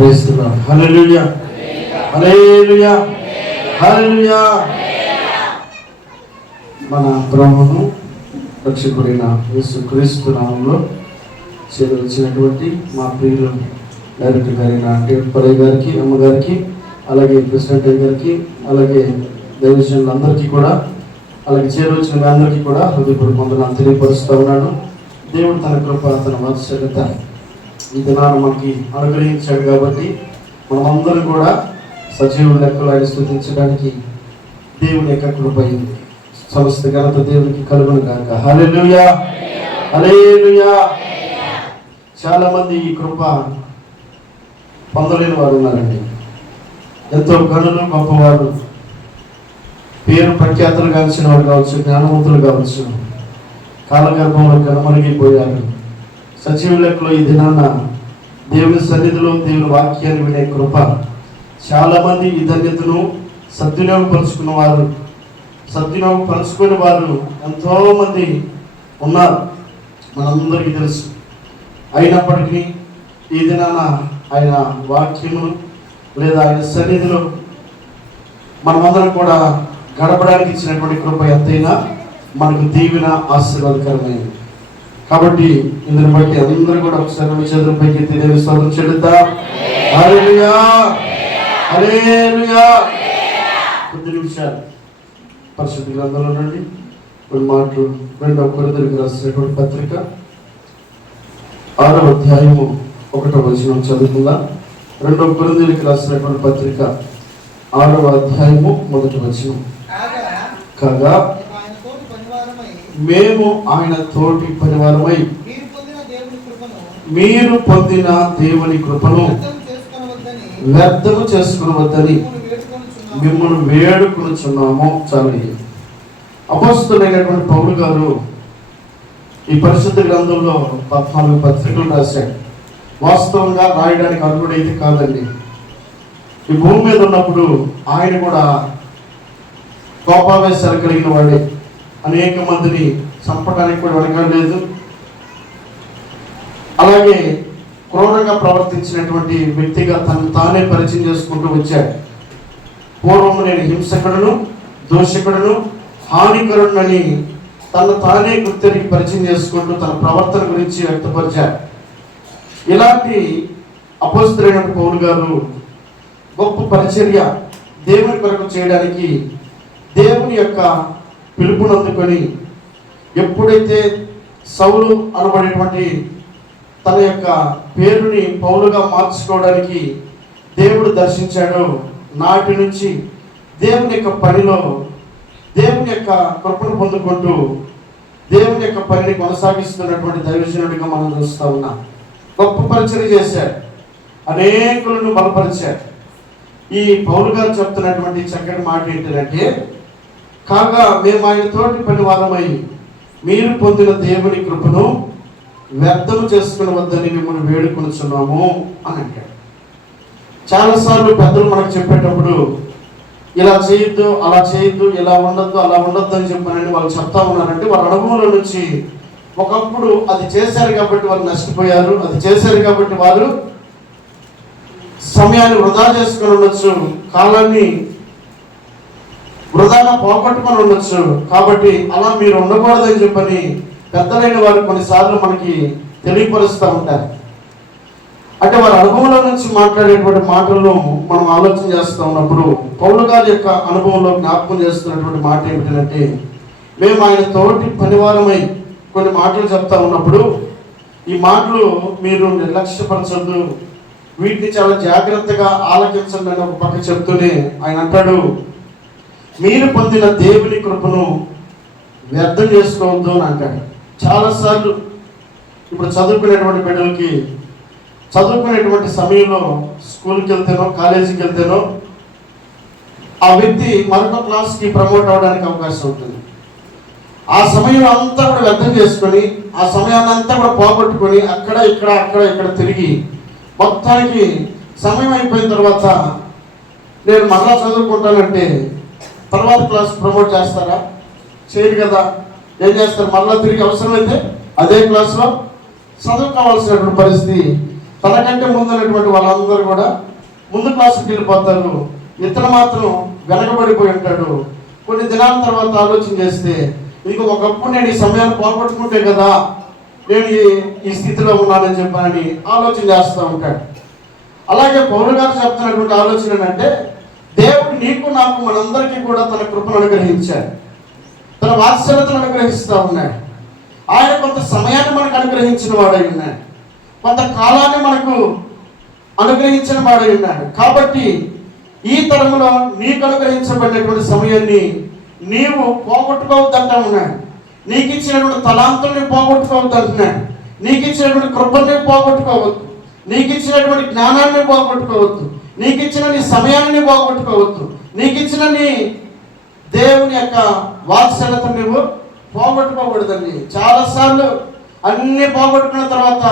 Praise the Lord. Hallelujah hallelujah hallelujah. మన ప్రభువును రక్షకుడైన యేసుక్రీస్తు నామములో చేరవచ్చినటువంటి మా ప్రియులు డైరెక్టర్ గారైన పరయ్య గారికి, అమ్మగారికి, అలాగే ప్రెసిడెంట్ గారికి, అలాగే దైవజనులందరికీ కూడా, అలాగే చేరవచ్చిన మీ అందరికీ కూడా హృదయపూర్వక వందనాలు తెలియపరుస్తూ ఉన్నాను. దేవుడు తన కృప, తన వాత్సల్యత ఈ దినాన్ని మనకి అనుగ్రహించాడు కాబట్టి మనమందరం కూడా సజీవుల లెక్కలు ఆయన స్తుతించడానికి దేవుని యొక్క కృప అయింది. సమస్త ఘనత దేవునికి కలుగును గాక. హల్లెలూయా హల్లెలూయా. చాలా మంది ఈ కృప పొందలేని వారు ఉన్నారండి. ఎంతో గనులు, గొప్పవారు, పేరు ప్రఖ్యాతులు గాంచిన వారు కావచ్చు, జ్ఞానవంతులు కావచ్చు, కాలగర్భంలో కనుమరుగైపోయారు. సజీవ లెక్కలో ఈ దినాన దేవుని సన్నిధిలో దేవుని వాక్యాన్ని వినే కృప చాలా మంది ఈ ధన్యతను సద్వినియోగపరుచుకున్న వారు ఎంతో మంది ఉన్నారు, మనందరికీ తెలుసు. అయినప్పటికీ ఈ దినాన ఆయన వాక్యము లేదా ఆయన సన్నిధిలో మనమందరం కూడా గడపడానికి ఇచ్చినటువంటి కృప ఎంతైనా మనకు దీవెన, ఆశీర్వాదకరమైనది. కాబట్టి ఇందుని బట్టి అందరూ కూడా ఒకసారి చేతులపైకి దేవుని స్తోత్రం చెల్లిద్దాం. హల్లెలూయా హల్లెలూయా. కొద్ది నిమిషాలు పరిశుద్ధ గ్రంథంలో నుండి కొన్ని మాటలు 2వ కొరింథీయులకు రాసినటువంటి పత్రిక 6వ అధ్యాయము 1వ వచనం చదువుకుందాం. 2వ కొరింథీయులకు రాసినటువంటి పత్రిక 6వ అధ్యాయము 1వ వచనం. కాగా మేము ఆయన తోటి పనివారమై మీరు పొందిన దేవుని కృపను వ్యర్థము చేసుకునవద్దని మిమ్మల్ని వేడుకొనుచున్నాము. చాలు. అపోస్తలుడైనటువంటి పౌలు గారు ఈ పరిశుద్ధ గ్రంథంలో 14 పత్రికలు రాశాడు. వాస్తవంగా రాయడానికి అర్హుడైతే కాదండి. ఈ భూమి మీద ఉన్నప్పుడు ఆయన కూడా కోపావేశాలు కలిగిన వాడే. అనేక మందిని చంపడానికి కూడా వెనకాడలేదు. అలాగే క్రూరంగా ప్రవర్తించినటువంటి వ్యక్తిగా తను తానే పరిచయం చేసుకుంటూ వచ్చాడు. పూర్వం నేను హింసకుడును, దోషకుడును, హానికరుడని తను తానే గుర్తికి పరిచయం చేసుకుంటూ తన ప్రవర్తన గురించి వ్యక్తపరిచాడు. ఇలాంటి అపోస్తలుడైన పౌలు గారు గొప్ప పరిచర్య దేవుని కొరకు చేయడానికి దేవుని యొక్క పిలుపునందుకొని ఎప్పుడైతే సౌలు అనబడేటువంటి తన యొక్క పేరుని పౌలుగా మార్చుకోవడానికి దేవుడు దర్శించాడో నాటి నుంచి దేవుని యొక్క పనిలో దేవుని యొక్క కృపను పొందుకుంటూ దేవుని యొక్క పనిని కొనసాగిస్తున్నటువంటి దైవజనుడిగా మనం చూస్తూ ఉన్నాం. గొప్ప పరిచర్య చేశాడు, అనేకులను బలపరిచాడు. ఈ పౌలు గారు చెప్తున్నటువంటి చక్కటి మాట ఏంటంటే, కాగా మేము ఆయన తోటి పని వారమై మీరు పొందిన దేవుని కృపను వ్యర్థము చేసుకునవద్దని మిమ్మల్ని వేడుకొనుచున్నాము అని అంటాడు. చాలాసార్లు పెద్దలు మనకు చెప్పేటప్పుడు ఇలా చేయొద్దు, అలా చేయొద్దు, ఇలా ఉండొద్దు, అలా ఉండొద్దు అని చెప్పానని వాళ్ళు చెప్తా ఉన్నారంటే వారి అనుభవంలో నుంచి ఒకప్పుడు అది చేశారు కాబట్టి వారు నష్టపోయారు, అది చేశారు కాబట్టి వారు సమయాన్ని వృధా చేసుకుని ఉండొచ్చు, కాలాన్ని వృధాగా పోగొట్టుకొని ఉండొచ్చు. కాబట్టి అలా మీరు ఉండకూడదని చెప్పని పెద్దలైన వారు కొన్నిసార్లు మనకి తెలియపరుస్తూ ఉంటారు. అంటే వారి అనుభవంలో నుంచి మాట్లాడేటువంటి మాటలను మనం ఆలోచన చేస్తూ ఉన్నప్పుడు పౌలు గారి యొక్క అనుభవంలో జ్ఞాపకం చేస్తున్నటువంటి మాట ఏమిటంటే, మేము ఆయన తోటి పనివారమై కొన్ని మాటలు చెప్తా ఉన్నప్పుడు ఈ మాటలు మీరు నిర్లక్ష్యపరచొద్దు, వీటిని చాలా జాగ్రత్తగా ఆలకించండి అని ఒక పక్క చెప్తూనే ఆయన అంటాడు, మీరు పొందిన దేవుని కృపను వ్యర్థం చేసుకోవద్దు అని అంటాడు. చాలాసార్లు ఇప్పుడు చదువుకునేటువంటి బిడ్డలకి చదువుకునేటువంటి సమయంలో స్కూల్కి వెళ్తేనో కాలేజీకి వెళ్తేనో ఆ వ్యక్తి మరొక క్లాస్కి ప్రమోట్ అవ్వడానికి అవకాశం ఉంటుంది. ఆ సమయం అంతా కూడా వ్యర్థం చేసుకొని ఆ సమయాన్ని అంతా కూడా పోగొట్టుకొని అక్కడ ఇక్కడ తిరిగి మొత్తానికి సమయం అయిపోయిన తర్వాత నేను మళ్ళా చదువుకుంటానంటే తర్వాత క్లాస్ ప్రమోట్ చేస్తారా? చేయరు కదా. ఏం చేస్తారు? మళ్ళీ తిరిగి అవసరమైతే అదే క్లాస్లో చదువుకోవాల్సినటువంటి పరిస్థితి తనకంటే ముందు ఉన్నటువంటి వాళ్ళందరూ కూడా ముందు క్లాసుకి వెళ్ళిపోతారు. ఇతను మాత్రం వెనకబడిపోయి ఉంటాడు. కొన్ని దినాల తర్వాత ఆలోచన చేస్తే ఇంక ఒకప్పుడు నేను ఈ సమయాన్ని పోగొట్టుకుంటే కదా నేను ఈ స్థితిలో ఉన్నానని చెప్పని ఆలోచన చేస్తూ ఉంటాడు. అలాగే పౌలు గారు చెప్తున్నటువంటి ఆలోచన ఏంటంటే దేవుడు నీకు నాకు మనందరికీ కూడా తన కృపను అనుగ్రహించాడు, తన వాత్సల్యతను అనుగ్రహిస్తూ ఉన్నాడు. ఆయన కొంత సమయాన్ని మనకు అనుగ్రహించిన వాడై ఉన్నాడు, కొంత కాలాన్ని మనకు అనుగ్రహించిన వాడై ఉన్నాడు. కాబట్టి ఈ తరంలో నీకు అనుగ్రహించబడినటువంటి సమయాన్ని నీవు పోగొట్టుకోవద్దంటా ఉన్నాడు. నీకు ఇచ్చినటువంటి తలాంతుల్ని పోగొట్టుకోవద్దు అంటున్నాడు. నీకు ఇచ్చినటువంటి కృపని పోగొట్టుకోవద్దు, నీకు ఇచ్చినటువంటి జ్ఞానాన్ని పోగొట్టుకోవద్దు, నీకు ఇచ్చిన నీ సమయాన్ని పోగొట్టుకోవద్దు, నీకు ఇచ్చిన నీ దేవుని యొక్క వాత్సల్యతను నువ్వు పోగొట్టుకోకూడదండి. చాలాసార్లు అన్నీ పోగొట్టుకున్న తర్వాత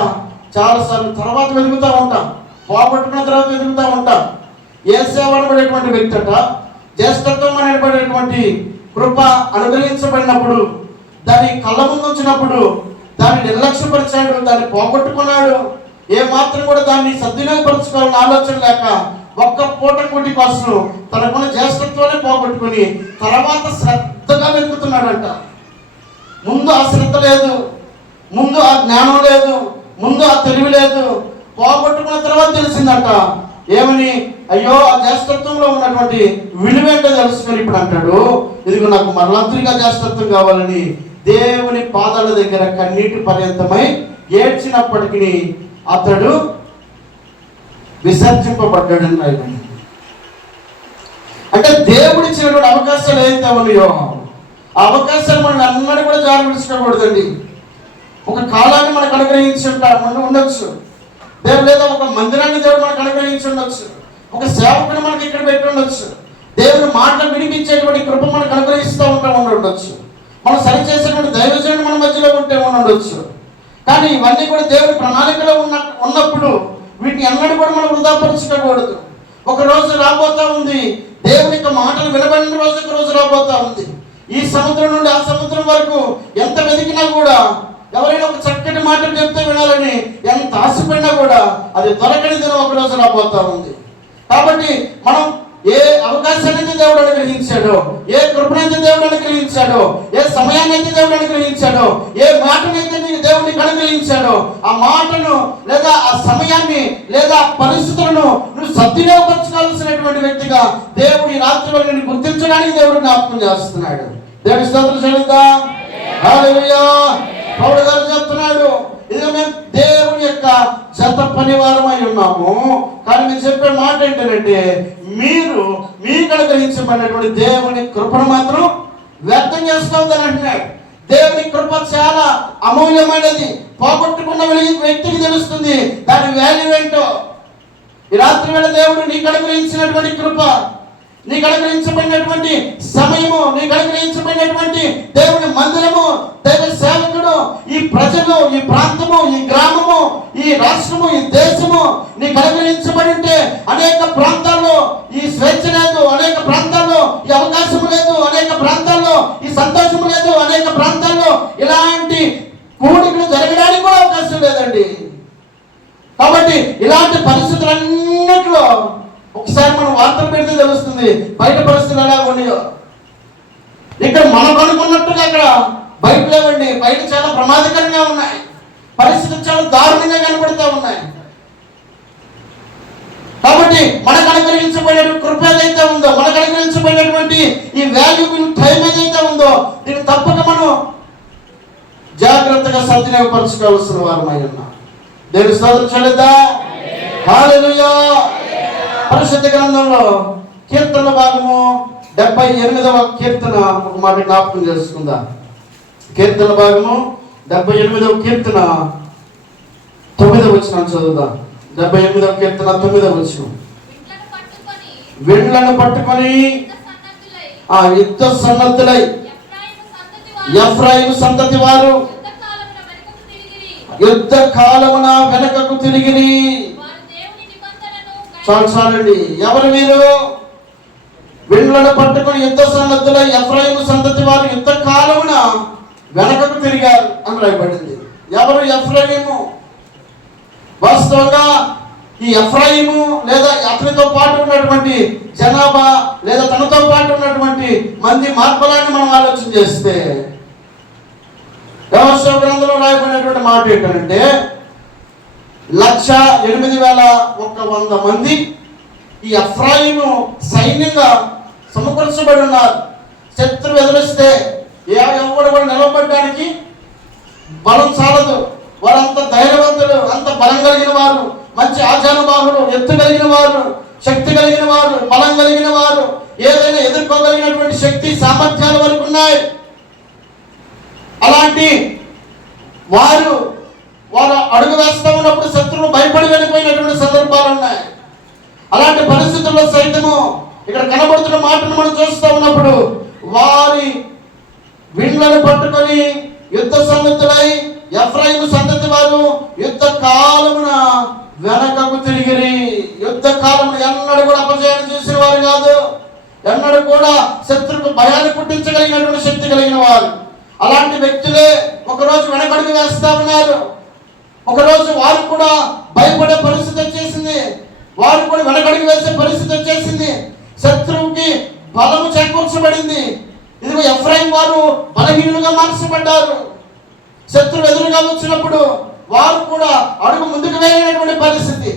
వెతుకుతూ ఉంటాం, పోగొట్టుకున్న తర్వాత వెతుకుతూ ఉంటాం. యేసేవ అనబడేటువంటి వ్యక్తట జ్యేష్ఠత్వం అనబడేటువంటి కృప అనుగ్రహించబడినప్పుడు దాన్ని కళ్ళ ముందు ఉంచినప్పుడు దాన్ని నిర్లక్ష్యపరిచాడు, దాన్ని పోగొట్టుకున్నాడు. ఏ మాత్రం కూడా దాన్ని సద్వినియోగపరచుకోవాలని ఆలోచన లేక ఒక్క పూట కూటి కోసం తనకున్న జ్యేష్ఠత్వాన్ని పోగొట్టుకుని తర్వాత శ్రద్ధగా వెతుకుతున్నాడంట. ముందు ఆ శ్రద్ధ లేదు, ముందు ఆ జ్ఞానం లేదు, ముందు ఆ తెలివి లేదు. పోగొట్టుకున్న తర్వాత తెలిసిందంట ఏమని, అయ్యో ఆ జ్యేష్ఠత్వంలో ఉన్నటువంటి విలువేంటో తెలుసుకొని ఇప్పుడు అంటాడు, ఇదిగో నాకు మరణాంతరిగా జ్యేష్ఠత్వం కావాలని దేవుని పాదాల దగ్గర కన్నీటి పర్యంతమై ఏడ్చినప్పటికీ అతడు విసర్జింపబడ్డాడని రాయబడింది. అంటే దేవుడు ఇచ్చినటువంటి అవకాశాలు ఏదైతే ఉన్నాయో ఆ అవకాశాలు మనం అన్నది కూడా జారి విడుచుకోకూడదండి. ఒక కాలాన్ని మనకు అనుగ్రహించి ఉండొచ్చు దేవుడు, లేదా ఒక మందిరాన్ని దేవుడు మనకు అనుగ్రహించి ఉండొచ్చు, ఒక సేవకుని మనకి ఇక్కడ పెట్టి ఉండొచ్చు, దేవుని మాటలు వినిపించేటువంటి కృప మనకు అనుగ్రహిస్తూ ఉండొచ్చు, మనం సరిచేసేటువంటి దైవజనుడు మన మధ్యలో ఉంటే ఉండొచ్చు. కానీ ఇవన్నీ కూడా దేవుడి ప్రణాళికలో ఉన్నప్పుడు వీటిని ఎన్నడూ కూడా మనం వృధాపరచుకోకూడదు. ఒక రోజు రాబోతా ఉంది, దేవుని యొక్క మాటలు వినబడిన రోజు ఒక రోజు రాబోతా ఉంది. ఈ సముద్రం నుండి ఆ సముద్రం వరకు ఎంత వెతికినా కూడా ఎవరైనా ఒక చక్కటి మాటలు చెప్తే వినాలని ఎంత ఆశపడినా కూడా అది దొరకని దినం ఒక రోజు రాబోతా ఉంది. కాబట్టి మనం ఏ అవకాశాన్ని దేవుడు అనుగ్రహించాడో, ఏ కృపనైతే దేవుడు అనుగ్రహించాడో, ఏ సమయాన్ని అయితే దేవుడు అనుగ్రహించాడో, ఏ మాటనైతే దేవుడికి అనుగ్రహించాడో ఆ మాటను లేదా ఆ సమయాన్ని లేదా ఆ పరిస్థితులను నువ్వు సద్వినియోగపరచుకోవాల్సినటువంటి వ్యక్తిగా దేవుడు ఈ రాత్రి వరకు నిన్ను గుర్తించడానికి దేవుడు జ్ఞాపకం చేస్తున్నాడు. దేవుడి స్తోత్రం చెల్లిద్దాం. హల్లెలూయా. పౌలు గారు చెప్తున్నాడు, ఇదిగో మేము దేవుని యొక్క జత పనివారమై ఉన్నాము. కానీ మీరు చెప్పే మాట ఏంటంటే మీరు మీకు అనుగ్రహించబడినటువంటి దేవుని కృపను మాత్రం వ్యర్థం చేసుకోవద్దని అంటున్నాడు. దేవుని కృప చాలా అమూల్యమైనది. పోగొట్టుకున్న వ్యక్తికి తెలుస్తుంది దాని వాల్యూ ఏంటో. ఈ రాత్రి వేళ దేవుడు నీకు అనుగ్రహించినటువంటి కృప, నీకు అనుగ్రహించబడినటువంటి సమయము, నీకు అనుగ్రహించబడినటువంటి దేవుని మందిరము, దైవ సేవకుడు, ఈ ప్రజలు, ఈ ప్రాంతము, ఈ గ్రామము, ఈ రాష్ట్రము, ఈ దేశము నీకు అనుగ్రహించబడి ఉంటే అనేక ప్రాంతాల్లో ఈ స్వేచ్ఛ లేదు, అనేక ప్రాంతాల్లో ఈ అవకాశం లేదు, అనేక ప్రాంతాల్లో ఈ సంతోషం లేదు, అనేక ప్రాంతాల్లో ఇలాంటి కూడికలు జరగడానికి కూడా అవకాశం లేదండి. కాబట్టి ఇలాంటి పరిస్థితులన్నిటిలో ఒకసారి మనం వార్తలు పెడితే తెలుస్తుంది బయట పరిస్థితులు ఎలా ఉన్నాయో. ఇక్కడ మనం అనుకున్నట్టుగా అక్కడ బయట లేవండి. బయట చాలా ప్రమాదకరంగా ఉన్నాయి, పరిస్థితులు చాలా దారుణంగా కనబడుతూ ఉన్నాయి. కాబట్టి మనకు అనుగ్రహించబడే కృప ఏదైతే ఉందో, మనకు అనుగ్రహించబడినటువంటి ఈ వాల్యూబుల్ టైం ఏదైతే ఉందో దీన్ని తప్పక మనం జాగ్రత్తగా సద్వినియోగపరచుకోవాల్సిన వారమై ఉన్నాం. దేవుని స్తోత్రం చెల్లిద్దాం. హల్లెలూయా. పరిశుద్ధ గ్రంథంలో కీర్తన భాగము 78వ కీర్తన ఒక మాట జ్ఞాపకం చేసుకుందాం. కీర్తన భాగము 78వ కీర్తన 9వ వచనం చదువుదాం. 78వ కీర్తన 9వ వచనం. విండ్లను పట్టుకొని ఆ యుద్ధ సన్నద్ధులై ఎఫ్రాయిము సంతతి వారు యుద్ధ కాలమున వెనకకు తిరిగిరి. చాలండి. ఎవరు మీరు? విండ్లను పట్టుకుని యుద్ధ సన్నద్ధులై ఎఫ్రాయిము సంతతి వారు యుద్ధ కాలమున వెనకకు తిరిగారు అని రాయబడింది. ఎవరు ఎఫ్రాయిము? వాస్తవంగా ఈ ఎఫ్రాయిము లేదా అతనితో పాటు ఉన్నటువంటి జనాభా లేదా తనతో పాటు ఉన్నటువంటి మంది మార్పులాన్ని మనం ఆలోచన చేస్తే యెహోషువ గ్రంథంలో రాయబడినటువంటి మాట ఏంటంటే 1,08,100 మంది ఈ ఎఫ్రాయిము సైన్యంగా సమకూర్చబడి ఉన్నారు. శత్రువు ఎదురిస్తే ఎవరు కూడా నిలబడడానికి బలం చాలదు. వారంత ధైర్యవంతులు, అంత బలం కలిగిన వారు, మంచి ఆజానుబాహులు, ఎత్తు కలిగిన వారు, శక్తి కలిగిన వారు, బలం కలిగిన వారు, ఏదైనా ఎదుర్కోగలిగినటువంటి శక్తి సామర్థ్యాల వరకు ఉన్నాయి. అలాంటి వారు అడుగు వేస్తా ఉన్నప్పుడు శత్రువులు భయపడి వెళ్ళిపోయినటువంటి సందర్భాలు ఉన్నాయి. అలాంటి పరిస్థితుల్లో సైతము ఇక్కడ కనబడుతున్న మాటను మనం చూస్తూ ఉన్నప్పుడు వారి విండ్లను పట్టుకొని యుద్ధ సన్నద్ధులై ఎఫ్రాయిము సంతతి వారు యుద్ధ కాలమున వెనకకు తిరిగిరి. యుద్ధ కాలమున ఎన్నడూ కూడా అపజయాన్ని చేసిన వారు కాదు. ఎన్నడూ కూడా శత్రువుకు భయాన్ని పుట్టించగలిగినటువంటి శక్తి కలిగిన వారు. అలాంటి వ్యక్తులే ఒకరోజు వెనకడుగు వేస్తా ఉన్నారు. ఒకరోజు వారు కూడా భయపడే పరిస్థితి వచ్చేసింది. వారు కూడా వెనకడుగు వేసే పరిస్థితి వచ్చేసింది. శత్రువుకి బలము చేకూర్చబడింది. ఇదిగో ఎఫ్రాయిం వారు బలహీనులుగా మార్చబడ్డారు. శత్రువు ఎదురుగా వచ్చినప్పుడు వారు కూడా అడుగు ముందుకు వేయనటువంటి పరిస్థితి.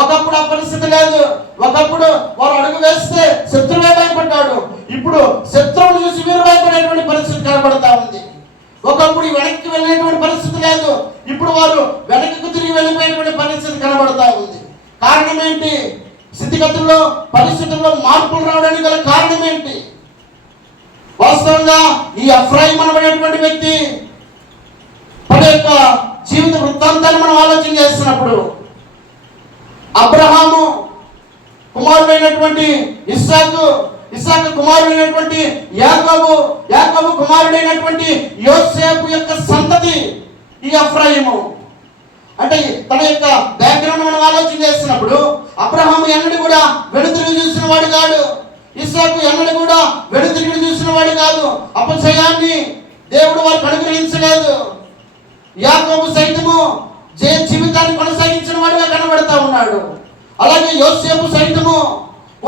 ఒకప్పుడు ఆ పరిస్థితి లేదు. ఒకప్పుడు వారు అడుగు వేస్తే శత్రువే భయపడ్డాడు. ఇప్పుడు శత్రువును చూసి వీరు భయపడేటువంటి పరిస్థితి కనబడతా ఉంది. ఒకప్పుడు వెనక్కి వెళ్ళేటువంటి పరిస్థితి లేదు. ఇప్పుడు వారు వెనక్కి తిరిగి వెళ్ళిపోయేటువంటి పరిస్థితి కనబడతా ఉంది. కారణం ఏంటి? స్థితిగతుల్లో పరిస్థితుల్లో మార్పులు రావడానికి గల కారణం ఏంటి? వాస్తవంగా ఈ ఎఫ్రాయిం అనబడేటువంటి వ్యక్తి తన యొక్క జీవిత వృత్తాంతాన్ని మనం ఆలోచన చేస్తున్నప్పుడు అబ్రహాము కుమారుడైనటువంటి ఇస్సాకు కుమారుడైనటువంటి యాకోబు కుమారుడైనటువంటి యోసేపు యొక్క సంతతి ఈ ఎఫ్రాయిము. అంటే తన యొక్క బ్యాక్గ్రౌండ్ మనం ఆలోచన చేస్తున్నప్పుడు అబ్రహాము ఎన్నడూ కూడా వెనుతిరిగి చూసిన వాడు కాదు. ఇస్సాకు ఎన్నడూ కూడా వెనుతిరిగి చూసిన వాడు కాదు. అపజయాన్ని దేవుడు వారికి అనుగ్రహించలేదు. యాకోబు సైతము జీవితాన్ని కొనసాగించిన వాడుగా కనబడతా ఉన్నాడు. అలాగే యోసేపు సైతము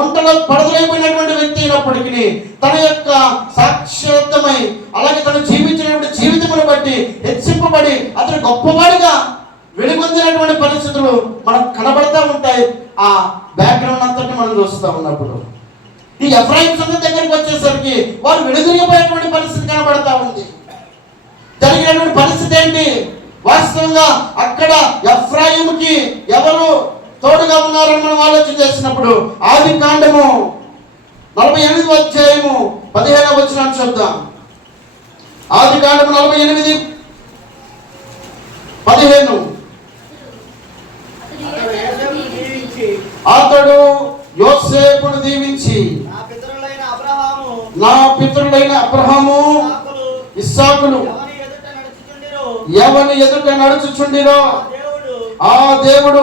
ఒంటలో పడదలైపోయినటువంటి వ్యక్తి అయినప్పటికీ తన యొక్క సాక్షాత్మై అలాగే తను జీవించినటువంటి జీవితమును బట్టి హెచ్చింపబడి అతను గొప్పవాడిగా వెలుగొందినటువంటి పరిస్థితులు మనకు కనబడతా ఉంటాయి. ఆ బ్యాక్గ్రౌండ్ అంతటి మనం చూస్తూ ఉన్నప్పుడు ఈ ఎఫ్రాయిం సంతతి దగ్గరికి వచ్చేసరికి వారు వెలుగురిగిపోయేటువంటి పరిస్థితి కనబడతా ఉంది. జరిగినటువంటి పరిస్థితి ఏంటి? వాస్తవంగా అక్కడ ఎఫ్రాయిముకి ఎవరు తోడుగా ఉన్నారని మనం ఆలోచన చేసినప్పుడు ఆదికాండము 48వ అధ్యాయము 15వ వచనాన్ని చూద్దాం. ఆదికాండము 48:15 అతడు యోసేపును దీవించి నా పితరులైన అబ్రహాము ఇస్సాకులు ఎవని ఎదుట నడుచుచుండిరో ఆ దేవుడు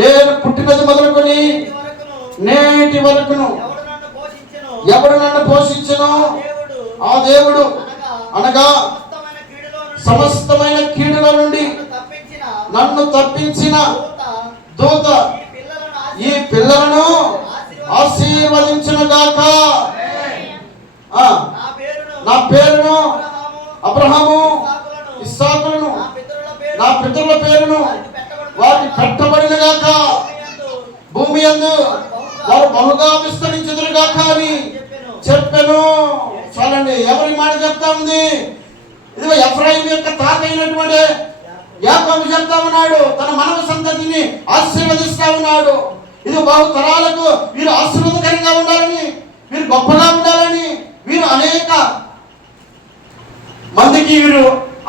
నేను పుట్టినది మొదలుకొని నేటి వరకును ఎవడు నన్ను పోషించునో ఆ దేవుడు అనగా సమస్తమైన కీడుల నుండి నన్ను తప్పించిన దూత ఈ పిల్లలను ఆశీర్వదించును గాక. నా పేరును అబ్రహాము ఇస్సాకులను నా పితరుల పేరును వారికి పెట్టబడిన గాక. భూమి యందు వారు బహుగా విస్తరించుదురు గాక అని చెప్పెను. చాలండి, ఎవరి మాట చెప్తా ఉంది? ఇదిగో ఎఫ్రాయిం యొక్క తాత అయినటువంటి యాకోబు చెప్తా ఉన్నాడు. తన మనవ సంతతిని ఆశీర్వదిస్తా ఉన్నాడు. ఇది బహు తరాలకు వీరు ఆశీర్వాదకరంగా ఉండాలని, వీరు గొప్పగా ఉండాలని, వీరు అనేక మందికి వీరు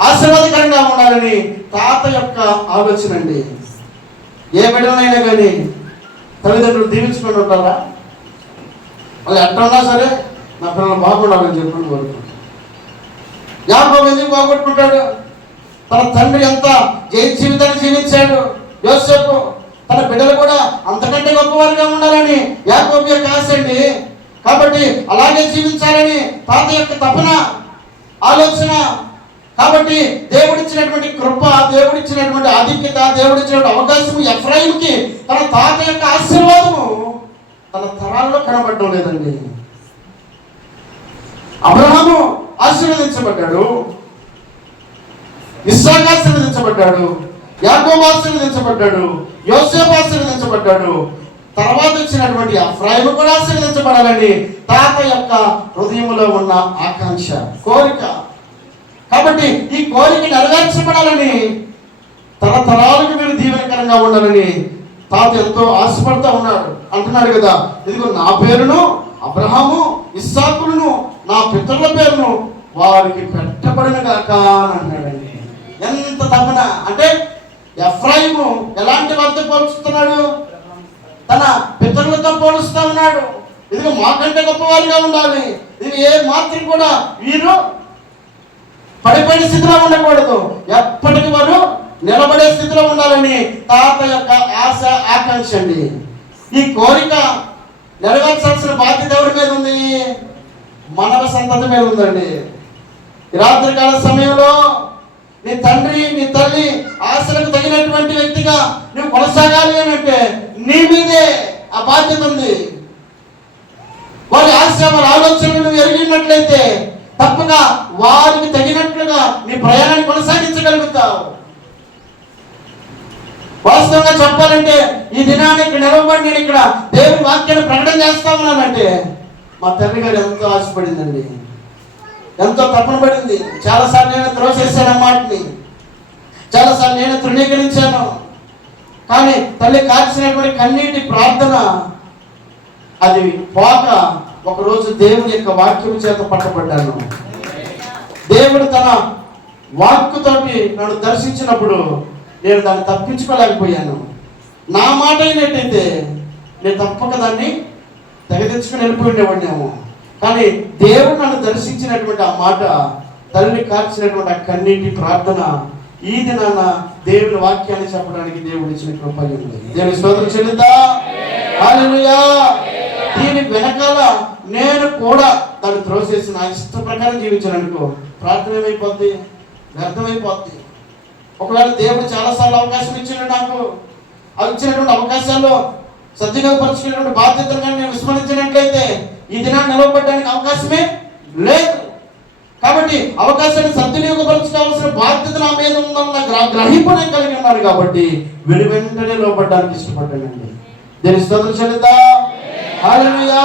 ఆశీర్వాదకరంగా ఉండాలని తాత యొక్క ఆలోచన అండి. ఏ బిడ్డలైనా కానీ తల్లిదండ్రులు దీవించుకొని ఉంటారా? వాళ్ళు ఎట్లా ఉన్నా సరే నా పిల్లలు బాగుండాలని చెప్పి కోరుకుంటారు. యాకోబు ఎందుకు బాగొట్టుకుంటాడు? తన తండ్రి ఎంత జీవితాన్ని జీవించాడు. యోసేపు తన బిడ్డలు కూడా అంతకంటే గొప్పవారిగా ఉండాలని యాకోబు యొక్క ఆశ అండి. కాబట్టి అలాగే జీవించాలని తాత యొక్క తపన ఆలోచన. కాబట్టి దేవుడిచ్చినటువంటి కృప, దేవుడిచ్చినటువంటి ఆధిక్యత, దేవుడిచ్చినటువంటి అవకాశం ఎఫ్రాయిముకి తన తాత యొక్క ఆశీర్వాదము తన తరాల్లో కనబడటం లేదండి. అబ్రహాము ఆశీర్వదించబడ్డాడు, ఇస్సాకు ఆశీర్వదించబడ్డాడు, యాకోబు ఆశీర్వదించబడ్డాడు, యోసేపు ఆశీర్వదించబడ్డాడు. తర్వాత వచ్చినటువంటి ఎఫ్రాయిము కూడా ఆశీర్వదించబడాలని తాత యొక్క హృదయంలో ఉన్న ఆకాంక్ష, కోరిక. కాబట్టి ఈ కోరిక నెరవేర్చబడాలని, తరతరాలకు మీరు దీవెనకరంగా ఉండాలని తాత ఎంతో ఆశపడుతూ ఉన్నాడు. అంటున్నాడు కదా, ఇదిగో నా పేరును అబ్రహాము ఇస్సాకులను నా పితరుల పేరును వారికి పెట్టబడిన గాక అని అంటున్నాడండి. ఎంత తపన అంటే ఎఫ్రాయిము ఎలాంటి వారితో పోల్చుతున్నాడు? తన పితరులతో పోలుస్తూ ఉన్నాడు. ఇదిగో మాకంటే గొప్పవారిగా ఉండాలి, ఇది ఏ మాత్రం కూడా వీరు పడిపోయిన స్థితిలో ఉండకూడదు, ఎప్పటికీ వారు నిలబడే స్థితిలో ఉండాలని తాత యొక్క ఆశ, ఆకాంక్ష అండి. ఈ కోరిక నెరవేర్చాల్సిన బాధ్యత ఎవరి మీద ఉంది? మానవ సంతతి మీద ఉందండి. ఈ రాత్రికాల సమయంలో నీ తండ్రి, నీ తల్లి ఆశలకు తగినటువంటి వ్యక్తిగా నువ్వు కొనసాగాలి అని అంటే నీ మీదే ఆ బాధ్యత ఉంది. వారి ఆశ, వారి ఆలోచనలు నువ్వు ఎరిగినట్లయితే తప్పగా వారికి తగినట్లుగా నీ ప్రయాణాన్ని కొనసాగించగలుగుతావు. వాస్తవంగా చెప్పాలంటే ఈ దినాన్ని ఇక్కడ నిలవబడి నేను ఇక్కడ దేవుని వాక్యాన్ని ప్రకటన చేస్తా ఉన్నానంటే మా తల్లి గారు ఎంతో ఆశపడిందండి, ఎంతో తపన పడింది. చాలాసార్లు నేను త్రోసేసాను ఆ మాటని, చాలాసార్లు నేను తృణీకరించాను. కానీ తల్లి కాల్చినటువంటి కన్నీటి ప్రార్థన అది పోక ఒకరోజు దేవుని యొక్క వాక్యం చేత పట్టబడ్డాను. దేవుడు తన వాక్కుతోటి నన్ను దర్శించినప్పుడు నేను దాన్ని తప్పించుకోలేకపోయాను. నా మాట అయినట్టయితే నేను తప్పక దాన్ని తెగదెచ్చుకుని వెళ్ళిపోయిండేవాడినేమో. కానీ దేవుడు నన్ను దర్శించినటువంటి ఆ మాట, తల్లి కార్చినటువంటి ఆ కన్నీటి ప్రార్థన ఈ దినాన దేవుని వాక్యాన్ని చెప్పడానికి దేవుడు ఇచ్చిన కృప ఉంది. దేవుని స్తోత్రం చెల్లిద్దా? హల్లెలూయా. దీని వెనకాల నేను కూడా దాన్ని త్రోసేసి నా ఇష్ట ప్రకారం జీవించాలనుకో ప్రార్థన ఏమైపోద్ది? వ్యర్థమైపోద్ది. ఒకవేళ దేవుడు చాలాసార్లు అవకాశం ఇచ్చిన నాకు ఇచ్చినటువంటి అవకాశాల్లో సద్వినియోగపరుచుకునేటువంటి బాధ్యతను కానీ నేను విస్మరించినట్లయితే ఈ దినాన్ని నిలవబడడానికి అవకాశమే లేదు. కాబట్టి అవకాశాన్ని సద్వినియోగపరచుకోవాల్సిన బాధ్యత నా మీద ఉందన్న గ్రహింపు నేను కలిగి ఉన్నాను. కాబట్టి వెంటనే లోపడడానికి ఇష్టపడ్డానండి. దేని స్తోత్రం చెల్లిద్దా? హల్లెలూయా.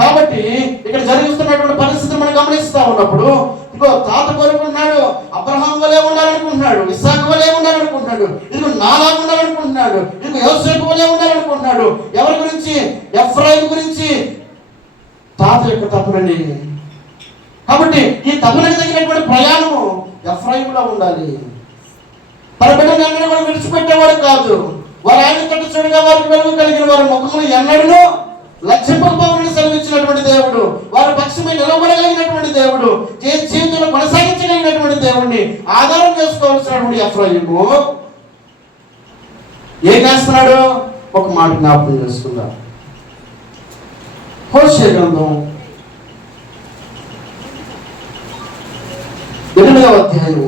కాబట్టి ఇక్కడ జరుగుతున్నటువంటి పరిస్థితిని మనం గమనిస్తూ ఉన్నప్పుడు ఇంకో తాత కోరుకుంటున్నాడు, అబ్రహాం వలే ఉండాలనుకుంటున్నాడు, ఇస్సాకు వలే ఉండాలనుకుంటున్నాడు, ఇదిగో నాలా ఉండాలనుకుంటున్నాడు, ఇదిగో యోసేపు వలే ఉండాలనుకుంటున్నాడు. ఎవరి గురించి? ఎఫ్రాయిము గురించి తాత యొక్క తపనండి. కాబట్టి ఈ తపనకు తగినటువంటి ప్రయాణము ఎఫ్రాయిములో ఉండాలి. తన బిడ్డను ఎన్నడూ కూడా విడిచిపెట్టేవాడు కాదు. వారు ఆయన తట్టు చూడగా వారికి వెలుగు కలిగిన వారి ముఖములు ఎన్నడూ లక్ష్యపూర్వకమని సెలవిచ్చినటువంటి దేవుడు, వారి పక్షమై నిలబడగలిగినటువంటి దేవుడు, జీవితంలో కొనసాగించగలిగినటువంటి దేవుడిని ఆధారం చేసుకోవాల్సినటువంటి ఎఫ్రాయిము ఏం చేస్తున్నాడు? ఒక మాట జ్ఞాపకం చేసుకుందాం. హోషేయ గ్రంథం 8వ అధ్యాయం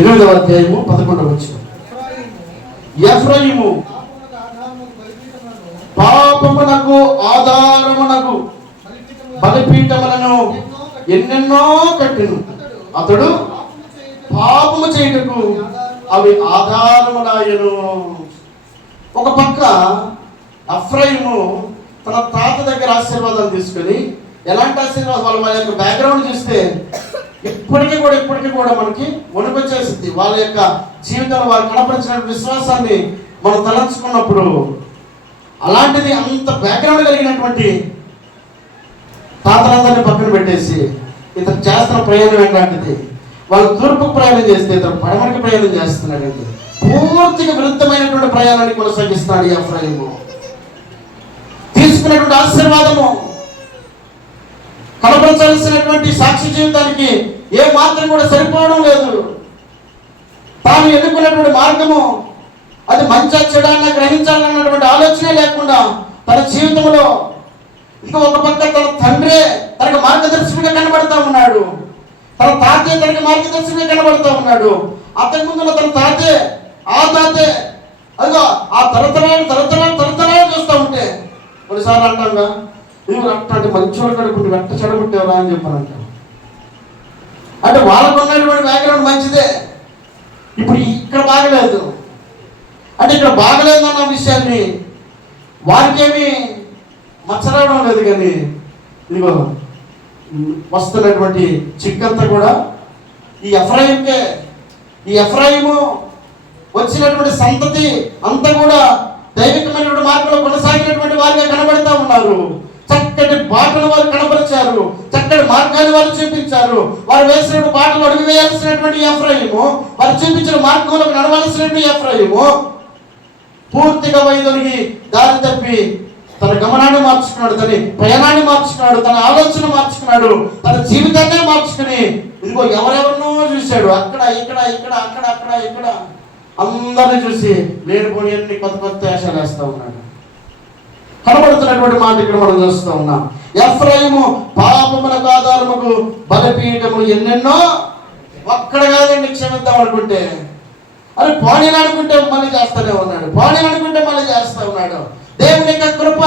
8వ అధ్యాయము 11వ వచనం. ఎఫ్రాయిము పాపమునకు ఆధారమునకు బలిపీఠములను ఎన్నెన్నో కట్టెను. అతడు పాపము చేయుటకు అవి ఆధారములాయెను. ఒక పక్క ఎఫ్రాయిము తన తాత దగ్గర ఆశీర్వాదాలు తీసుకొని, ఎలాంటి ఆశీర్వాదాలు? వాళ్ళ యొక్క బ్యాక్గ్రౌండ్ చూస్తే ఇప్పటికీ కూడా మనకి వణుకొచ్చేసింది. వాళ్ళ యొక్క జీవితంలో వారు కనపరిచిన విశ్వాసాన్ని మనం తలంచుకున్నప్పుడు అలాంటిది అంత బ్యాక్గ్రౌండ్ కలిగినటువంటి తాతలందరినీ పక్కన పెట్టేసి ఇతను చేస్తున్న ప్రయాణం ఎలాంటిది? వాళ్ళు తూర్పుకు ప్రయాణం చేస్తే ఇతను పడమరికి ప్రయాణం చేస్తున్నాడండి. పూర్తిగా విరుద్ధమైనటువంటి ప్రయాణాన్ని కొనసాగిస్తున్నాడు ఎఫ్రాయిము. తీసుకున్నటువంటి ఆశీర్వాదము, కనపరచాల్సినటువంటి సాక్షి జీవితానికి ఏ మాత్రం కూడా సరిపోవడం లేదు. తాను ఎన్నుకున్నటువంటి మార్గము అది మంచి చెడాన్ని గ్రహించాలన్నటువంటి ఆలోచనే లేకుండా తన జీవితంలో ఇంకా ఒక పక్క తన తండ్రే తనకు మార్గదర్శకుడిగా కనబడతా ఉన్నాడు, తన తాతే తనకి మార్గదర్శకుడిగా కనబడతా ఉన్నాడు. అతని ముందు తన తాతే ఆ తాతే అదిగో ఆ తరతరాలు చూస్తూ ఉంటే కొన్నిసార్లు అంటాంగా, నువ్వు అట్లాంటి మంచోడు కడుకుంటే వెంట చెడగొట్టేవరా అని చెప్పాను అంటాం. అంటే వాళ్ళకు ఉన్నటువంటి బ్యాక్గ్రౌండ్ మంచిదే, ఇప్పుడు ఇక్కడ బాగలేదు. అంటే ఇక్కడ బాగలేదు అన్న విషయాన్ని వారికేమీ మచ్చరావడం లేదు. కానీ ఇదిగో వస్తున్నటువంటి చిక్కంతా కూడా ఈ ఎఫ్రాయిముకే, ఈ ఎఫ్రాయిము వచ్చినటువంటి సంతతి అంతా కూడా దైవికమైనటువంటి మార్గంలో కొనసాగినటువంటి వారిగా కనబడతా ఉన్నారు. చక్కటి బాటలు వారు కనబరిచారు, చక్కటి మార్గాన్ని వారు చూపించారు. వారు వేసినటువంటి బాటలు అడుగు వేయాల్సినటువంటి ఎఫ్రాయిము, వారు చూపించిన మార్గంలో నడవలసినటువంటి ఎఫ్రాయిము పూర్తిగా వైదొలిగి దారి తప్పి తన గమనాన్ని మార్చుకున్నాడు, తన ప్రయాణాన్ని మార్చుకున్నాడు, తన ఆలోచన మార్చుకున్నాడు, తన జీవితాన్నే మార్చుకుని ఇదిగో ఎవరెవరినో చూశాడు. అక్కడ ఇక్కడ ఇక్కడ అక్కడ అక్కడ ఇక్కడ అందరిని చూసి లేనిపోని అన్ని కొత్త కొత్త వేషాలు వేస్తూ ఉన్నాడు. కనబడుతున్నటువంటి మాట ఇక్కడ మనం చూస్తూ ఉన్నాం. ఎఫ్రాయిము పాపములకు ఆధారముకు బలిపీఠములు ఎన్నెన్నో, ఒక్కడ కాదండి క్షమిద్దాం అనుకుంటే, అది పోనీ అనుకుంటే మళ్ళీ చేస్తూనే ఉన్నాడు, పోనీ అనుకుంటే మళ్ళీ చేస్తూ ఉన్నాడు. దేవుని యొక్క కృప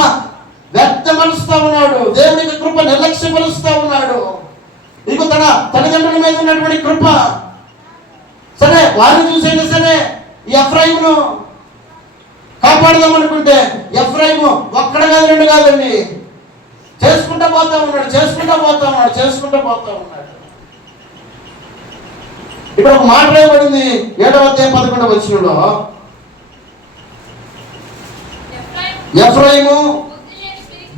వ్యక్తమరుస్తూ ఉన్నాడు, దేవుని యొక్క కృప నిర్లక్ష్యపరుస్తూ ఉన్నాడు. ఇక తన తల్లిదండ్రుల మీద ఉన్నటువంటి కృప సరే వారిని చూసైనా సరే ఈ ఎఫ్రాయిమును కాపాడదాం అనుకుంటే ఎఫ్రాయిము ఒక్కడ కాదు రెండు కాదండి, చేసుకుంటూ పోతా ఉన్నాడు. ఇక్కడ ఒక మాట రాయబడింది 7వ అధ్యాయం 11వ వచనంలో, ఎఫ్రాయిము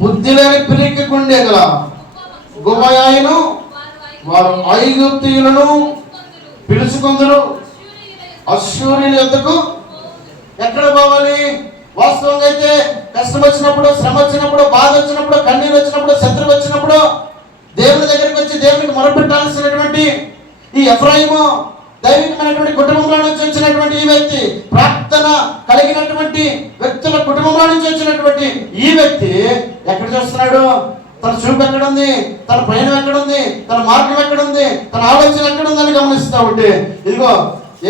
బుద్ధి లేని పిరికి గుండె గల గుబయాయిను, వారు ఐగుప్తీయులను పిలుచుకొందురు, అశ్షూరీయుల యొద్దకు ఎక్కడ పోవాలి? వాస్తవంగా అయితే కష్టం వచ్చినప్పుడు, శ్రమ వచ్చినప్పుడు, బాధ వచ్చినప్పుడు, కన్నీరు వచ్చినప్పుడు, శత్రువు వచ్చినప్పుడు దేవుని దగ్గరికి వచ్చి దేవునికి మొరపెట్టాల్సినటువంటి ఈ ఎఫ్రాయిము దైవికమైనటువంటి కుటుంబంలో నుంచి వచ్చినటువంటి ఈ వ్యక్తి, ప్రార్థన కలిగినటువంటి వ్యక్తుల కుటుంబంలో నుంచి వచ్చినటువంటి ఈ వ్యక్తి ఎక్కడ చూస్తున్నాడు? తన చూపు ఎక్కడుంది, తన ప్రయాణం ఎక్కడుంది, తన మార్గం ఎక్కడుంది, తన ఆలోచన ఎక్కడుందని గమనిస్తూ ఉంటే ఇదిగో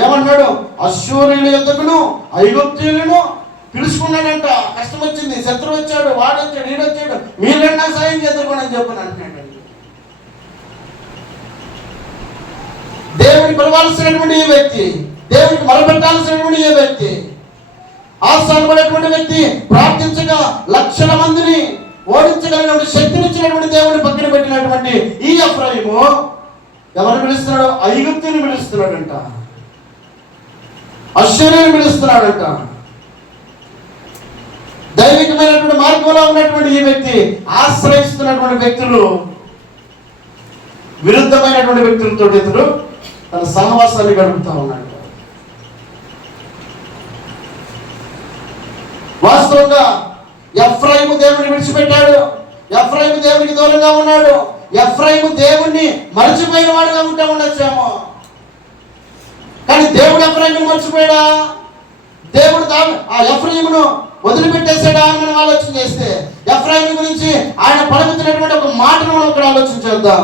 ఏమన్నాడు? అశ్షూరీయుల యొద్దకును ఐగుప్తీయులను పిలుచుకున్నాడంట. కష్టం వచ్చింది, శత్రువు వచ్చాడు, వాడు వచ్చాడు, ఈడొచ్చాడు, మీరేనా సాయం చేద్దామని చెప్పని అంటున్నాడు. దేవుని పిలవాల్సినటువంటి ఈ వ్యక్తి, దేవునికి మొరపెట్టాల్సినటువంటి ఈ వ్యక్తి, ఆస్థానపడేటువంటి వ్యక్తి ప్రార్థించగా లక్షల మందిని ఓడించగలిగినటువంటి శక్తినిచ్చినటువంటి దేవుని పక్కన పెట్టినటువంటి ఈ ఎఫ్రాయిము ఎవరిని పిలుస్తున్నాడు? ఐగుప్తుని పిలుస్తున్నాడంట, అశ్షూరీయుని పిలుస్తున్నాడంట. దైవికమైనటువంటి మార్గంలో ఉన్నటువంటి ఈ వ్యక్తి ఆశ్రయిస్తున్నటువంటి వ్యక్తులు విరుద్ధమైనటువంటి వ్యక్తులతో ఇతడు తన సహవాసాన్ని గడుపుతా ఉన్నాడు. వాస్తవంగా ఎఫ్రాయిము దేవుని విడిచిపెట్టాడు, ఎఫ్రాయిము దేవునికి దూరంగా ఉన్నాడు, ఎఫ్రాయిము దేవుణ్ణి మరచిపోయిన వాడుగా ఉంటా ఉండొచ్చేమో. కానీ దేవుడు ఎఫ్రాయిమును మర్చిపోయాడా? దేవుడు ఆ ఎఫ్రాయిమును వదిలిపెట్టేశాడా అని మనం ఆలోచన చేస్తే ఎఫ్రాయిము గురించి ఆయన పలుకుతున్నటువంటి ఒక మాటను మనం ఇక్కడ ఆలోచన చేద్దాం.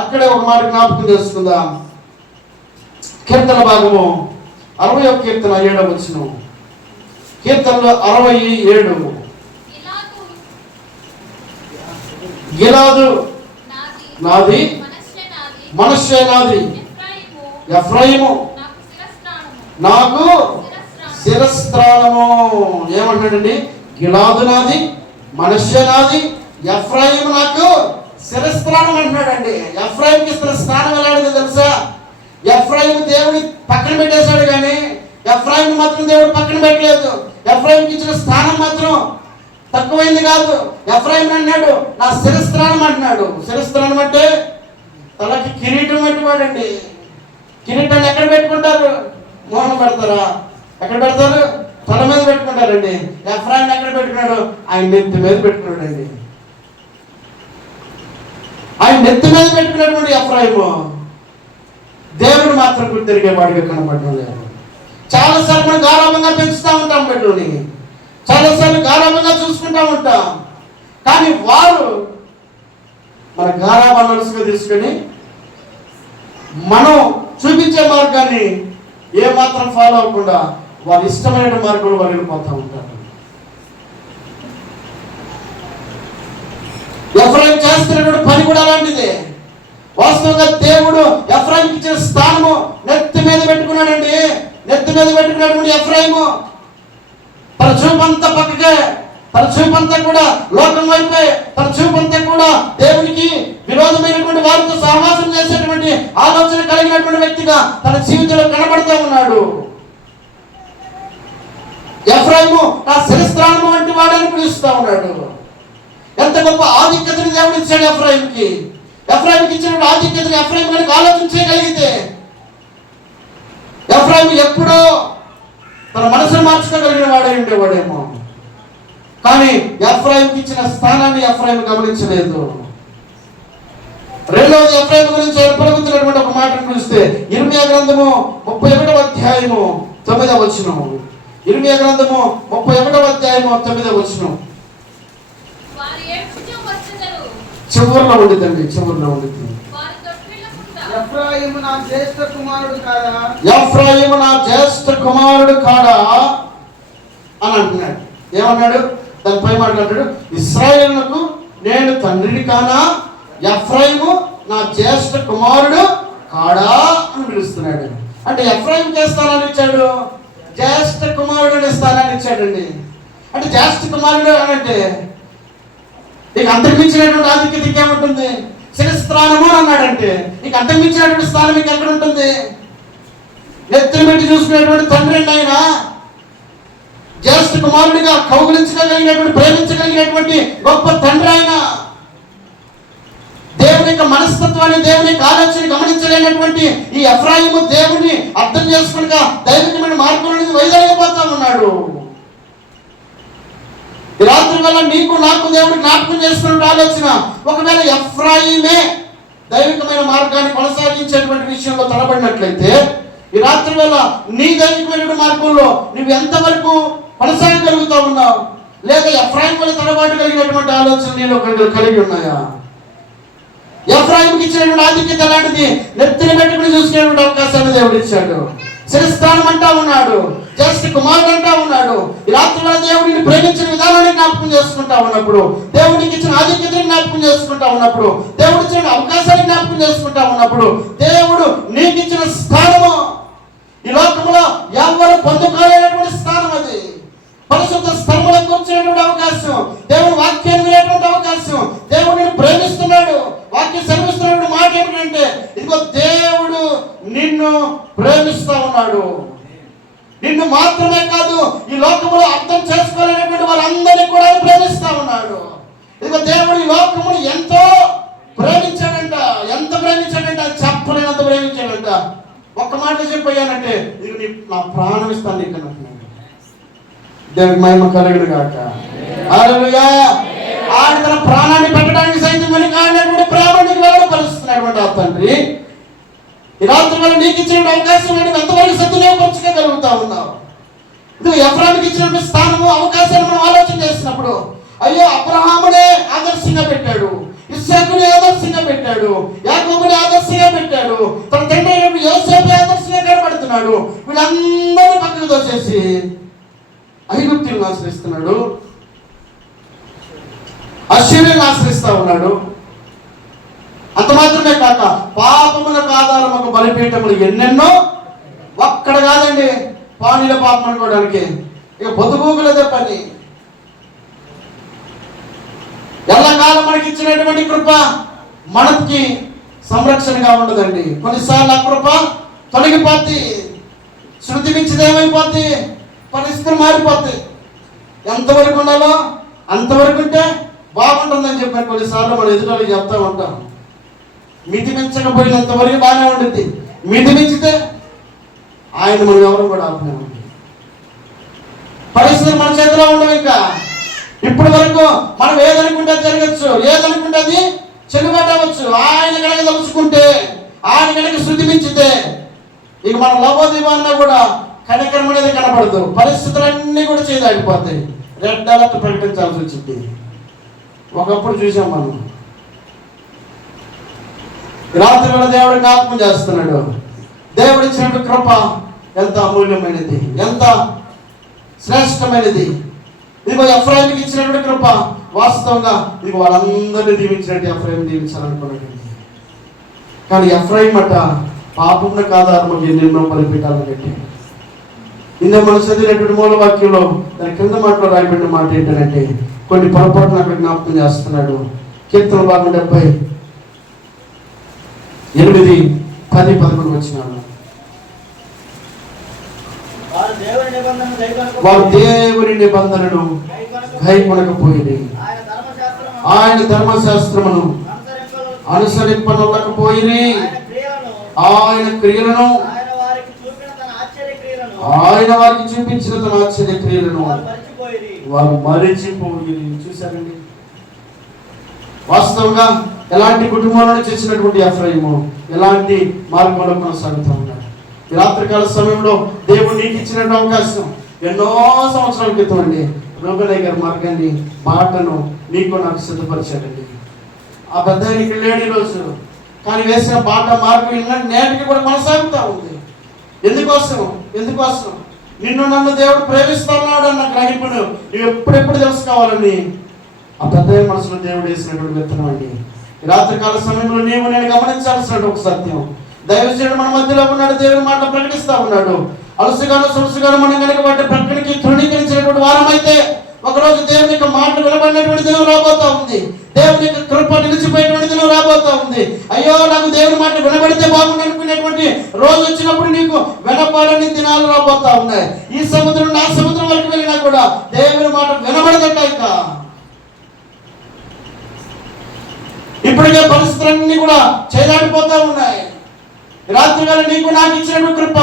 అక్కడే ఒక మాట జ్ఞాపకం చేసుకుందాం. కీర్తన భాగము 60వ కీర్తన 7వ వచనం. కీర్తనలో 67, గిలాదు నాది, మనష్షే నాది, ఎఫ్రాయిము నాకు శిరస్త్రాణము. ఏమంటాడండి? గిలాదు నాది, మనష్షే నాది, ఎఫ్రాయిము నాకు శిరస్త్రాణం అంటున్నాడండి. ఎఫ్రాయిముకి శిరస్త్రాణం ఎలాంటిదో తెలుసా? ఎఫ్రాయిము దేవుని పక్కన పెట్టేశాడు, కానీ ఎఫ్రాయిము మాత్రం దేవుడు పక్కన పెట్టలేదు. ఎఫ్రాయిముకి ఇచ్చిన స్థానం మాత్రం తక్కువైంది కాదు. ఎఫ్రాయిము అన్నాడు నా శిరస్త్రాణం అంటున్నాడు. శిరస్త్రాణం అంటే తలకి కిరీటం పెట్టుకోడండి. కిరీటాన్ని ఎక్కడ పెట్టుకుంటారు? మోహన పెడతారా? ఎక్కడ పెడతారు? తల మీద పెట్టుకుంటారండి. ఎఫ్రాయిము ఎక్కడ పెట్టుకున్నాడు? ఆయన నెత్తి మీద పెట్టుకున్నాడండి. ఆయన నెత్తి మీద పెట్టుకున్నటువంటి ఎఫ్రాయిము దేవుడు మాత్రం గుర్తిరిగే వాడిగా కనపడడం లేదు. చాలాసార్లు మనం గారాబంగా పెంచుతూ ఉంటాం బిడ్డలని, చాలాసార్లు గారాబంగా చూసుకుంటూ ఉంటాం. కానీ వారు మన గారాబాన్ని అలసుగా తీసుకొని మనం చూపించే మార్గాన్ని ఏమాత్రం ఫాలో అవ్వకుండా వారి ఇష్టమైన మార్గంలో వారు వెళ్ళిపోతూ ఉంటారు. ఎఫ్రాయిం చేస్తున్నటువంటి పని కూడా అలాంటిదే. వాస్తవంగా దేవుడు ఎఫ్రాయింకి ఇచ్చిన స్థానము నెత్తి మీద పెట్టుకున్నాడండి. నెత్తి మీద పెట్టుకున్నటువంటి ఎఫ్రాయిము తన చూపంతా పక్కకే, తన చూపంతా కూడా లోకం వైపే, తన చూపంతా కూడా దేవునికి విరోధమైనటువంటి వారితో సహవాసం చేసేటువంటి ఆలోచన కలిగినటువంటి వ్యక్తిగా తన జీవితంలో కనబడుతూ ఉన్నాడు. ఎఫ్రాయిము నా శిరస్త్రాణము వంటి వాడని పిలుస్తూ ఉన్నాడు. ఎంత గొప్ప ఆధిక్యతను దేవుడు ఇచ్చాడు ఎఫ్రాయింకి. ఎఫ్రాయింకి ఇచ్చిన ఆధిక్యతను ఎఫ్రాయిం కనుక ఆలోచించగలిగితే ఎఫ్రాయిం ఎప్పుడో తన మనసును మార్చుకోగలిగిన వాడే ఉండేవాడేమో. కానీ ఎఫ్రాయింకి ఇచ్చిన స్థానాన్ని ఎఫ్రాయిం గమనించలేదు. రెండవది ఎఫ్రాయిం గురించి పలుకుతున్నటువంటి ఒక మాటను చూస్తే ఇర్మియా గ్రంథము 31వ అధ్యాయము 9వ వచనం. ఇర్మియా గ్రంథము 31వ అధ్యాయము 9వ వచనం. చివరిలో ఉండిద్దండి, చివరిలో ఉండిద్ది. ఎఫ్రాయిము నా జ్యేష్ఠ కుమారుడు కాడా, ఎఫ్రాయిము నా జ్యేష్ఠ కుమారుడు కాడా అని అంటున్నాడు. ఏమన్నాడు? దానిపై మాట్లాడాడు, ఇశ్రాయేలుకు నేను తండ్రిని కానా, ఎఫ్రాయిము నా జ్యేష్ఠ కుమారుడు కాడా అని పిలుస్తున్నాడు. అంటే ఎఫ్రాయింకి స్థానాన్ని ఇచ్చాడు, జ్యేష్ఠ కుమారుడు అనే స్థానాన్ని ఇచ్చాడండి. అంటే జ్యేష్ఠ కుమారుడు అని అంటే నీకు అంతర్మించినటువంటి ఆధిక్యత ఇంకేముంటుంది? శిరస్త్రానము అన్నాడంటే నీకు అంతర్మించినటువంటి స్థానం మీకు ఎక్కడ ఉంటుంది? నెత్తిని పెట్టి చూసుకునేటువంటి తండ్రి అండి ఆయన. జ్యేష్ఠ కుమారుడిగా కౌగులించగలిగినటువంటి, ప్రేమించగలిగినటువంటి గొప్ప తండ్రి ఆయన. దేవుని యొక్క మనస్తత్వాన్ని, దేవుని యొక్క ఆలోచన గమనించలేనటువంటి ఈ ఎఫ్రాయిము దేవుని అర్థం చేసుకుని దైవికమైన మార్గం నుంచి వైదొలిగిపోతా ఉన్నాడు. ఈ రాత్రి వల్ల నీకు నాకు దేవుడు జ్ఞాపకం చేస్తున్న ఆలోచన, ఒకవేళ ఎఫ్రాయిమే దైవికమైన మార్గాన్ని కొనసాగించేటువంటి విషయంలో తడబడినట్లయితే ఈ రాత్రి వల్ల నీ దైవికమైన మార్గంలో నువ్వు ఎంతవరకు కొనసాగగలుగుతా ఉన్నావు? లేదా ఎఫ్రాయిం వల్ల తడబాటు కలిగినటువంటి ఆలోచన నేను కలిగి ఉన్నాయా? ఎఫ్రాయింకి ఇచ్చినటువంటి ఆధిక్యత లాంటిది నెత్తిని పెట్టుకుని చూసుకునేటువంటి అవకాశాన్ని దేవుడు ఇచ్చాడు. శిరస్థానం అంటా ఉన్నాడు, జ్యేష్ఠ కుమారుడు అంటా ఉన్నాడు. ఈ రాత్రి దేవుడిని ప్రేమించిన విధానాన్ని జ్ఞాపకం చేసుకుంటా ఉన్నప్పుడు, దేవుడికి ఇచ్చిన ఆధిక్యతని జ్ఞాపకం చేసుకుంటా ఉన్నప్పుడు, దేవుడు ఇచ్చిన అవకాశాన్ని జ్ఞాపకం చేసుకుంటా ఉన్నప్పుడు, దేవుడు నీకు ఇచ్చిన స్థానము ఈ లోకంలో ఎవరు పొందుకోలేనటువంటి స్థానం. అది పరిశుద్ధ స్థలంలో కూర్చునేటువంటి అవకాశం, దేవుడు వాక్యాన్ని వినేటువంటి అవకాశం. దేవుడిని ప్రేమిస్తున్నాడు. వాక్యం సెలవిస్తున్నటువంటి మాట ఏమిటంటే, ఇదిగో దేవుడు నిన్ను ప్రేమిస్తా ఉన్నాడు. నిన్ను మాత్రమే కాదు, ఈ లోకములో అర్థం చేసుకోలేనటువంటి వారందరినీ కూడా ప్రేమిస్తా ఉన్నాడు. ఇదిగో దేవుడు ఈ లోకమును ఎంతో ప్రేమించాడంట. ఎంత ప్రేమించాడంట? చెప్పలేనంత ప్రేమించాడంట. ఒక్క మాట చెప్పానంటే, ఇది నా ప్రాణం ఇస్తాను నీకు అంటున్నాడు. దేవునికి మహిమ కలుగును గాక. హల్లెలూయా. ఆయన తన ప్రాణాన్ని పెట్టడానికి సైతం వెనుకాడినటువంటి ప్రేమని వెల్లడిపరుస్తున్నటువంటి ఆ తండ్రి ఈ రాత్రి వల్ల నీకు ఇచ్చిన అవకాశం ఎంతవరకు సద్వినియోగపరచుకోగలుగుతా ఉన్నావు? ఇది ఎఫ్రాయిముకి ఇచ్చినటువంటి స్థానము, అవకాశాన్ని మనం ఆలోచన చేసినప్పుడు, అయ్యో అబ్రహామునే ఆదర్శంగా పెట్టాడు, ఇస్సాకుని ఆదర్శంగా పెట్టాడు, యాకోబుని ఆదర్శంగా పెట్టాడు, తన తండ్రి అయినప్పుడు యోసేపుని ఆదర్శంగా కనబడుతున్నాడు. వీళ్ళందరూ పక్కకు తోసేసి ఐగుప్తులను ఆశ్రయిస్తున్నాడు, అశ్షూరులను ఆశ్రయిస్తా ఉన్నాడు. అంత మాత్రమే కాక పాపములకు ఆధారముకు బలిపీఠములు ఎన్నెన్నో, ఒక్కడ కాదండి పానీల పాపం అనుకోవడానికి. ఇక పొద్దుగూకులదే పని. ఎల్లకాలం మనకి ఇచ్చినటువంటి కృప మనకి సంరక్షణగా ఉండదండి. కొన్నిసార్లు ఆ కృప తొలగిపోద్ది, శృతి మించిది ఏమైపోద్ది, పరిస్థితులు మారిపోతాయి. ఎంతవరకు ఉండాలో అంతవరకు ఉంటే బాగుంటుందని చెప్పాను. కొన్నిసార్లు మనం ఎదుటి చెప్తా ఉంటాం, మితి మించకపోయినంత వరకు బాగానే ఉంటుంది, మితి మించితే ఆయన మనం ఎవరు కూడా ఆపలేము. పరిస్థితులు మన చేతిలో ఉండవు. ఇంకా ఇప్పటి వరకు మనం ఏదనుకుంటే జరగచ్చు, ఏదనుకుంటే అది చెల్లుబాటు అవ్వచ్చు. ఆయన కనుక తలుచుకుంటే, ఆయన కనుక శృతి మించితే ఇక మన లవోదివాన్న కూడా కనికరం అనేది కనపడదు, పరిస్థితులన్నీ కూడా చేయదాగిపోతాయి, రెడ్ అలర్ట్ ప్రకటించాల్సి వచ్చింది. ఒకప్పుడు చూసాం మనం. రాత్రి వేళ దేవుడు జ్ఞాపకం చేస్తున్నాడు. దేవుడు ఇచ్చినట్టు కృప ఎంత అమూల్యమైనది, ఎంత శ్రేష్టమైనది. ఇదిగో ఎఫ్రాయిముకి ఇచ్చినటువంటి కృప వాస్తవంగా ఇదిగో వాళ్ళందరినీ దీవించినట్టు ఎఫ్రాయిం దీవించాలనుకున్నాడు. కానీ ఎఫ్రాయిం అట పాపమునకు ఆధారము ఎన్నెన్నో బలిపీఠాలను పెట్టి. ఇందులో మనం చదివినటువంటి మూలవాక్యంలో దాని కింద మాటలో రాయబడిన మాట ఏంటంటే కొన్ని పొరపాటును అక్కడ జ్ఞాపకం చేస్తున్నాడు. కీర్తన భాగం 78, 10, 11 వచ్చినాడు. వారు దేవుని నిబంధనను గైకొనకపోయింది, ఆయన ధర్మశాస్త్రమును అనుసరింపనలేకపోయింది, ఆయన క్రియలను, ఆయన వారికి చూపించిన తన ఆశ్చర్య క్రియలను వారు మరిచిపోయి. చూశారండి, వాస్తవంగా ఎలాంటి కుటుంబంలో చేసినటువంటి ఎఫ్రాయిము ఎలాంటి మార్గంలో కొనసాగుతూ ఉన్నాడు. ఈ రాత్రికాల సమయంలో దేవుడు నీకు ఇచ్చినటువంటి అవకాశం ఎన్నో సంవత్సరాల క్రితం అండి రూబేనయ్య గారి మార్గాన్ని, బాటను నీకు నాకు సిద్ధపరిచాడండి. ఆ పెద్ద ఆయనకి లేని రోజు, కానీ వేసిన బాట మార్గం నేటికి కూడా కొనసాగుతూ ఉంది. ఎందుకోసం నిన్ను నన్ను దేవుడు ప్రేమిస్తున్నాడు అన్న గ్రహింపును నువ్వు ఎప్పుడెప్పుడు తెలుసుకోవాలని ఆ పెద్ద మనసులో దేవుడు వేసినటువంటి విత్తనం అండి. ఈ రాత్రికాల సమయంలో నీవు నేను గమనించాల్సిన ఒక సత్యం, దైవజనుడు మన మధ్యలో ఉన్నాడు, దేవుని మాట ప్రకటిస్తా ఉన్నాడు. అలసుగాను సొలుసుగాను మనం కనుక వాటి ప్రకటనకి తృణీకరించినటువంటి వారమైతే ఒకరోజు దేవుని యొక్క మాట వినబడినటువంటి దినం రాబోతా ఉంది, దేవుని యొక్క కృప నిలిచిపోయినటువంటి దినం రాబోతా ఉంది. అయ్యో నాకు దేవుని మాట వినబడితే బాగుంది అనుకునేటువంటి రోజు వచ్చినప్పుడు నీకు వినపడని దినాలు రాబోతా ఉన్నాయి. ఈ సముద్రం నా సముద్రం వరకు వెళ్ళినా కూడా దేవుని మాట వినబడదట. ఇంకా ఇప్పటికే పరిస్థితులన్నీ కూడా చేదాడిపోతా ఉన్నాయి. రాత్రి వేళ నీకు నాకు ఇచ్చినటువంటి కృప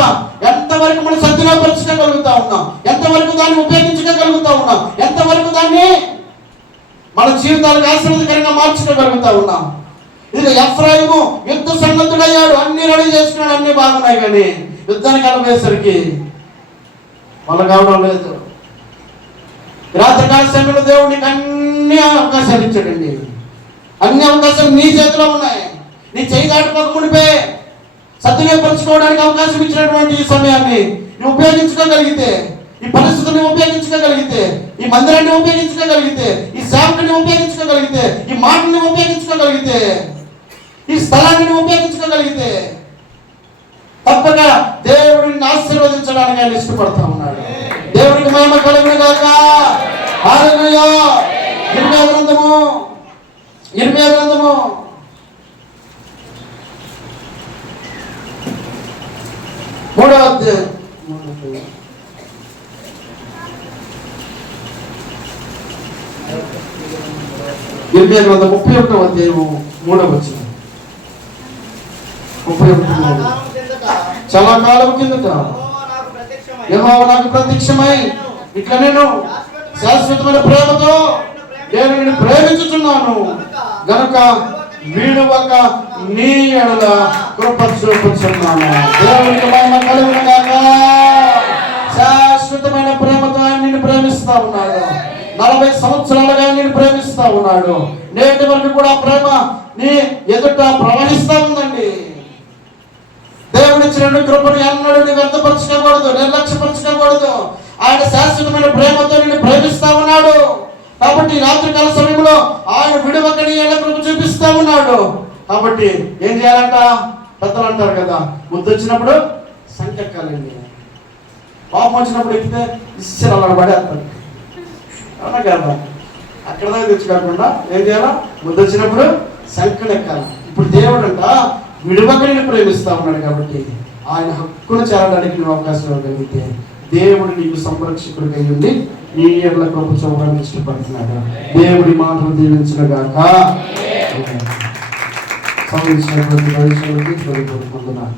ఎంతవరకు మనం సద్వినియోగపరచుకోగలుగుతా ఉన్నాం, ఎంతవరకు దాన్ని ఉపయోగించుకోగలుగుతా ఉన్నాం, ఎంతవరకు దాన్ని మన జీవితాలకు ఆశీర్వాదకరంగా మార్చుకోగలుగుతా ఉన్నాం. ఇది ఎఫ్రాయిము యుద్ధ సన్నద్ధుడయ్యాడు, అన్ని రెడీ చేసుకున్నాడు, అన్ని బాగున్నాయి, కానీ యుద్ధానికి వెళ్ళబోయేసరికి వల్ల కావడం లేదు. రాత్రికాల సమయంలో దేవుడు నీకు అన్ని అవకాశాలు ఇచ్చాడండి. అన్ని అవకాశాలు నీ చేతిలో ఉన్నాయి. నీ చేయి దాటిపోక మునిపే సద్వినియోగపరచుకోవడానికి అవకాశం ఇచ్చినటువంటి ఈ సమయాన్ని నువ్వు ఉపయోగించుకోగలిగితే, ఈ పరిస్థితుల్ని ఉపయోగించుకోగలిగితే, ఈ మందిరాన్ని ఉపయోగించుకోగలిగితే, ఈ సేవకుని ఉపయోగించుకోగలిగితే, ఈ మాటని ఉపయోగించుకోగలిగితే, ఈ స్థలాన్ని ఉపయోగించుకోగలిగితే తప్పక దేవుడిని ఆశీర్వదించడానికి ఆయన ఇష్టపడతా ఉన్నాడు. దేవుడికి మహిమ కలుగును గాక. హల్లెలూయా. ఇర్మియా గ్రంథము 3వ అధ్యాయం 31వ అధ్యాయము 3వ వచనం. 31 చాలా కాలం కిందట యెహోవా నాకు ప్రత్యక్షమై ఇట్లా నేను శాశ్వతమైన ప్రేమతో నేను నిన్ను ప్రేమించుచున్నాను గనుక వీడువక నీ ఎడల కృప చూపుచున్నాను. దేవునికి మహిమ కలుగును గాక. శాశ్వతమైన ప్రేమతో ఆయన నిన్ను ప్రేమిస్తా ఉన్నాడు. 40 సంవత్సరాలుగా నిన్ను ప్రేమిస్తా ఉన్నాడు. నేటి వరకు కూడా ప్రేమ నీ ఎదుట ప్రవహిస్తా ఉందండి. దేవుడు ఇచ్చిన కృపను ఎన్నడూ నీవు వ్యర్థపరచుకోకూడదు, నిర్లక్ష్యపరచుకోకూడదు. ఆయన శాశ్వతమైన ప్రేమతో నిన్ను ప్రేమిస్తా ఉన్నాడు. కాబట్టి రాత్రికాల సమయంలో ఆయన విడవక నీ ఎడల కృప చూపిస్తా ఉన్నాడు. కాబట్టి ఏం చేయాలంట? పెద్దలు అంటారు కదా, ముద్దు వచ్చినప్పుడు సంకెక్కాలండి, పాపం వచ్చినప్పుడు ఎక్కితే ఇස්සరాలను పడేస్తాడు. అవునా కదా? అక్కడ దాకా తెచ్చుకోకుండా ఏం చేయాలా? ముద్దు వచ్చినప్పుడు సంకెక్కాలి. ఇప్పుడు దేవుడు అంట విడవక నేను ప్రేమిస్తా ఉన్నాడు. కాబట్టి ఆయన హక్కును చేరడానికి నువ్వు అవకాశం ఇవ్వగలిగితే దేవుడు నీకు సంరక్షకుడిగా ఉండి ఈ ఎడల కృప చూపడానికి ఇష్టపడుతున్నాడు. దేవుడి మాటలు దీవించుగాక. సంబంధించినటువంటి భవిష్యత్తుకి పొందుతున్నాను.